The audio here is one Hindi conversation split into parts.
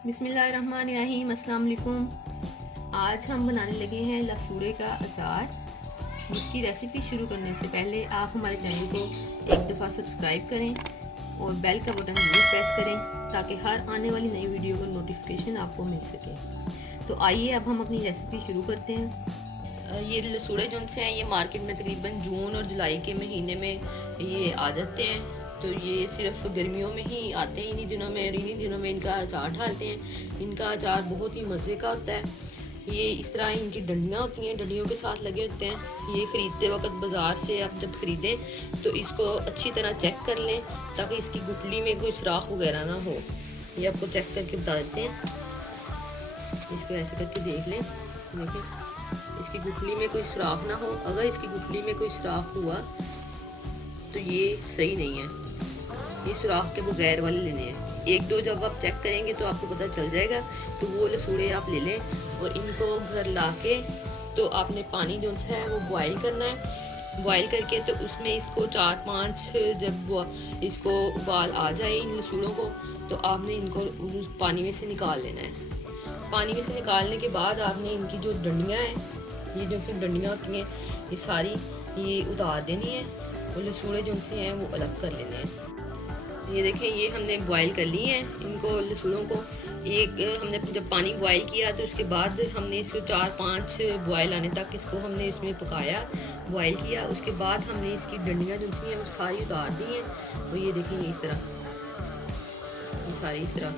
बिस्मिल्लाहिर्रहमानिर्रहीम, अस्सलाम वालेकुम। आज हम बनाने लगे हैं लसूड़े का अचार। इसकी रेसिपी शुरू करने से पहले आप हमारे चैनल को एक दफ़ा सब्सक्राइब करें और बेल का बटन जरूर प्रेस करें ताकि हर आने वाली नई वीडियो का नोटिफिकेशन आपको मिल सके। तो आइए अब हम अपनी रेसिपी शुरू करते हैं। ये लसूड़े जो से हैं ये मार्केट में तकरीबन जून और जुलाई के महीने में ये आ जाते हैं। तो ये सिर्फ गर्मियों में ही आते हैं इन्हीं दिनों में, और इन्हीं दिनों में इनका अचार डालते हैं। इनका अचार बहुत ही मज़े का होता है। ये इस तरह इनकी डंडियाँ होती हैं, डंडियों के साथ लगे होते हैं। ये ख़रीदते वक्त बाज़ार से आप जब ख़रीदें तो इसको अच्छी तरह चेक कर लें ताकि इसकी गुठली में कोई सुराख वगैरह ना हो। ये आपको चेक करके बता देते हैं। इसको ऐसे करके देख लें, देखिए इसकी गुठली में कोई सुराख ना हो। अगर इसकी गुठली में कोई सुराख हुआ तो ये सही नहीं है। ये सुराख के बगैर वाले लेने हैं। एक दो जब आप चेक करेंगे तो आपको पता चल जाएगा। तो वो लसूड़े आप ले लें और इनको घर ला के तो आपने पानी जो है वो बॉयल करना है। बॉयल करके तो उसमें इसको 4-5 जब इसको उबाल आ जाए इन लसूड़ों को तो आपने इनको पानी में से निकाल लेना है। पानी में से निकालने के बाद आपने इनकी जो डंडियाँ हैं, ये जो सी डंडियाँ होती हैं, ये सारी ये उतार देनी है और लसूड़े जो से हैं वो अलग कर लेने हैं। ये देखें, ये हमने बॉयल कर ली हैं इनको लसूड़ों को। एक हमने जब पानी बॉयल किया तो उसके बाद हमने इसको 4-5 बॉयल आने तक इसको हमने इसमें पकाया, बॉयल किया। उसके बाद हमने इसकी डंडियाँ जो सी हैं वो सारी उतार दी हैं। और ये देखें, ये इस तरह ये सारी इस तरह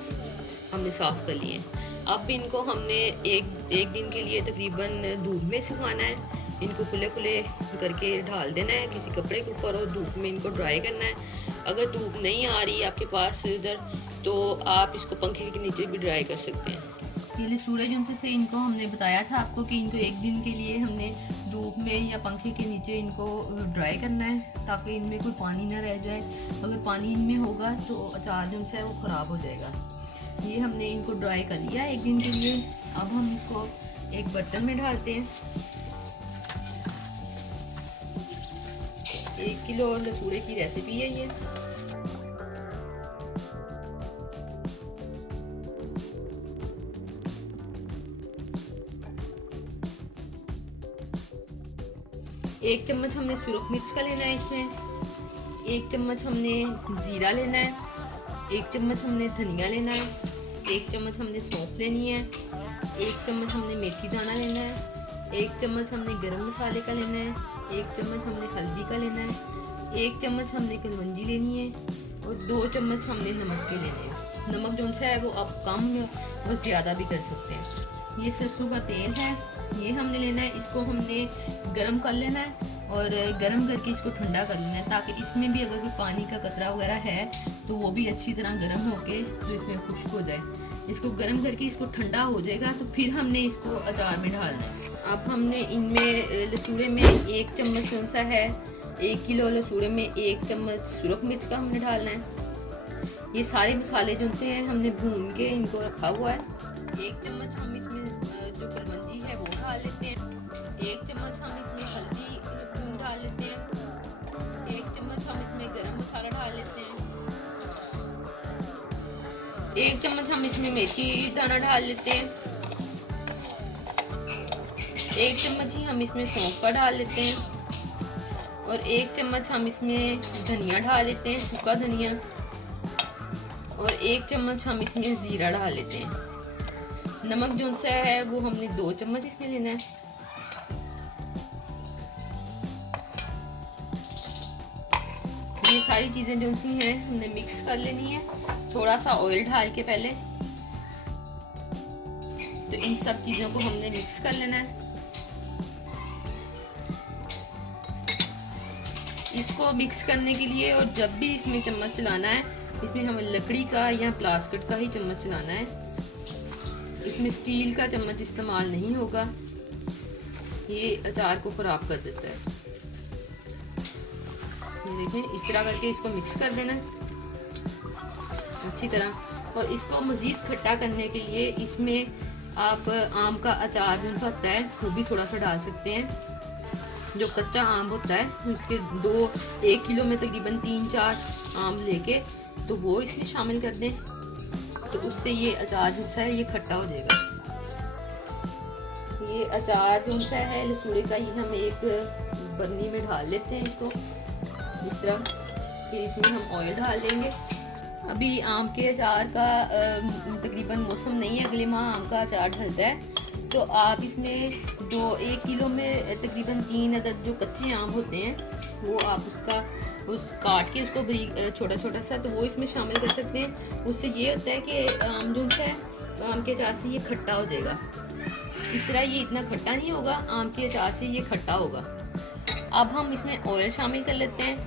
हमने साफ़ कर लिए हैं। अब इनको हमने एक दिन के लिए तकरीबन धूप में सुखाना है। इनको खुले खुले करके ढाल देना है किसी कपड़े के ऊपर और धूप में इनको ड्राई करना है। अगर धूप नहीं आ रही आपके पास इधर तो आप इसको पंखे के नीचे भी ड्राई कर सकते हैं। ये लसूड़े जिनसे थे इनको हमने बताया था आपको कि इनको एक दिन के लिए हमने धूप में या पंखे के नीचे इनको ड्राई करना है ताकि इनमें कोई पानी ना रह जाए। अगर पानी इनमें होगा तो अचार जो है वो ख़राब हो जाएगा। ये हमने इनको ड्राई कर लिया एक दिन के लिए। अब हम इसको एक बर्तन में डालते हैं। 1 किलो लसूड़े की रेसिपी है ये। एक चम्मच हमने सुरख मिर्च का लेना है इसमें। 1 चम्मच हमने जीरा लेना है। 1 चम्मच हमने धनिया लेना है। 1 चम्मच हमने सौंफ लेनी है। 1 चम्मच हमने मेथी दाना लेना है। 1 चम्मच हमने गरम मसाले का लेना है। 1 चम्मच हमने हल्दी का लेना है। 1 चम्मच हमने कलवंजी लेनी है और 2 चम्मच हमने नमक के लेने हैं। नमक जो है वो आप कम और ज़्यादा भी कर सकते हैं। ये सरसों का तेल है, ये हमने लेना है। इसको हमने गरम कर लेना है और गरम करके इसको ठंडा कर लेना है ताकि इसमें भी अगर कोई पानी का कतरा वगैरह है तो वो भी अच्छी तरह गर्म होके तो इसमें खुश्क हो जाए। इसको गर्म करके इसको ठंडा हो जाएगा तो फिर हमने इसको अचार में डालना है। अब हमने इनमें लसूड़े में 1 चम्मच सा है, 1 किलो लसूड़े में 1 चम्मच सुरख मिर्च का हमने डालना है। ये सारे मसाले जो से हैं हमने भून के इनको रखा हुआ है। 1 चम्मच हम इसमें जो कलवंजी है वो डाल लेते हैं। 1 चम्मच हम इसमें हल्दी डाल लेते हैं। 1 चम्मच हम इसमें गरम मसाला डाल लेते हैं। 1 चम्मच हम इसमें मेथी दाना डाल लेते हैं। 1 चम्मच ही हम इसमें सौंफ का डाल लेते हैं और 1 चम्मच हम इसमें धनिया डाल लेते हैं, सूखा धनिया। और 1 चम्मच हम इसमें जीरा डाल लेते हैं। नमक जो सा है वो हमने 2 चम्मच इसमें लेना है। ये सारी चीज़ें जो सी हैं हमने मिक्स कर लेनी है थोड़ा सा ऑयल डाल के पहले। तो इन सब चीज़ों को हमने मिक्स कर लेना है। इसको मिक्स करने के लिए और जब भी इसमें चम्मच चलाना है इसमें हमें लकड़ी का या प्लास्टिक का ही चम्मच चलाना है। इसमें स्टील का चम्मच इस्तेमाल नहीं होगा, ये अचार को ख़राब कर देता है। ये देखें, इस तरह करके इसको मिक्स कर देना अच्छी तरह। और इसको मज़ीद खट्टा करने के लिए इसमें आप आम का अचार जो होता है वो भी थोड़ा सा डाल सकते हैं। जो कच्चा आम होता है उसके 1 किलो में तकरीबन 3-4 आम लेके तो वो इसमें शामिल कर दें। तो उससे ये अचार जो सा है ये खट्टा हो जाएगा। ये अचार जो सा है लसूड़े का, ये हम एक बर्नी में ढाल लेते हैं इसको इस तरह। फिर इसमें हम ऑयल डाल देंगे। अभी आम के अचार का तकरीबन मौसम नहीं है, अगले माह आम का अचार ढलता है। तो आप इसमें 1 किलो में तकरीबन 3 अदद जो कच्चे आम होते हैं वो आप उस काट के उसको बारीक छोटा छोटा सा, तो वो इसमें शामिल कर सकते हैं। उससे ये होता है कि आम जो है आम के अचार से ये खट्टा हो जाएगा। इस तरह ये इतना खट्टा नहीं होगा, आम के अचार से ये खट्टा होगा। अब हम इसमें ऑयल शामिल कर लेते हैं।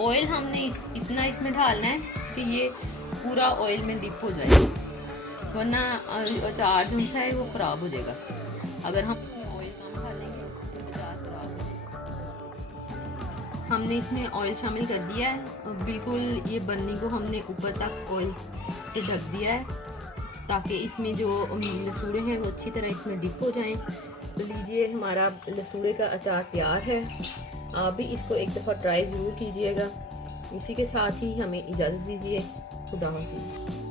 ऑयल हमने इतना इसमें ढालना है कि ये पूरा ऑयल में डिप हो जाए, वरना अचार जो है वो ख़राब हो जाएगा। अगर हम इसमें ऑयल कम डालेंगे तो अचार ख़राब हो जाएगा। हमने इसमें ऑयल शामिल कर दिया है, बिल्कुल ये बर्नी को हमने ऊपर तक ऑयल से ढक दिया है ताकि इसमें जो लसूड़े हैं वो अच्छी तरह इसमें डिप हो जाएं। तो लीजिए, हमारा लसूड़े का अचार तैयार है। आप भी इसको एक दफ़ा ट्राई ज़रूर कीजिएगा। इसी के साथ ही हमें इजाज़त दीजिए। खुदा हाफ़िज़।